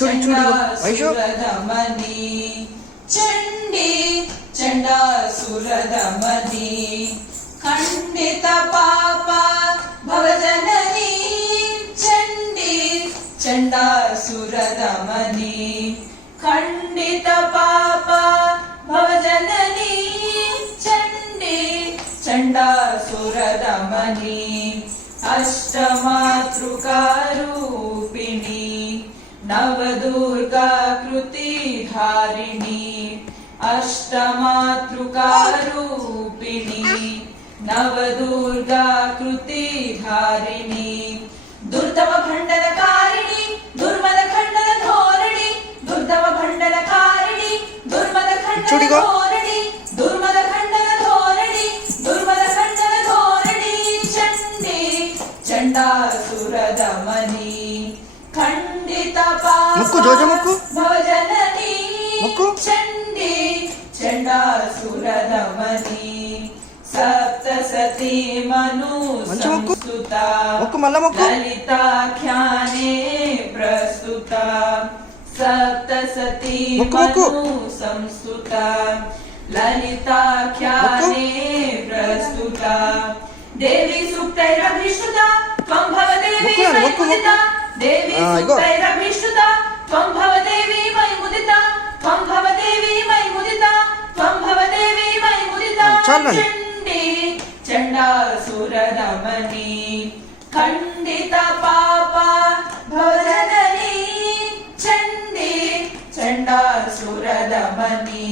चंडासुरदमनी चंडी चंडासुरदमनी खंडित पाप भवजननी चंडी चंडासुरदमनी खंडित पाप भवजननी चंडी चंडासुरदमनी अष्टमातृकारूपिणी नवदुर्गाकृति धारिणी अष्टमातृकारूपिणी नवदुर्गाकृति धारिणी दुर्दम भंडनकारिणी दुर्मद खंडन धोरणी दुर्दम भंडनकारिणी दुर्मद खंडन धोरणी दुर्मद खंडन धोरणी दुर्मद खंडन धोरणी चंडी चंडासुरदमनी खंडित पाप भवजननी चंडी चंडासुरदमनी सप्तसती मनु संस्तुता ललिताख्याने प्रस्तुता सप्तसती मनु संस्तुता ललिताख्याने प्रस्तुता देवी सूक्तैरभिष्टुता त्वं भवदेवी मयि देवी सूक्तैरभिष्टुता त्वं भवदेवी मयि मुदिता त्वं भवदेवी मयि मुदिता त्वं भवदेवी मयि मुदिता चंडी चंडासुरदमनी खंडित पाप भवजननी चंडी चंडासुरदमनी।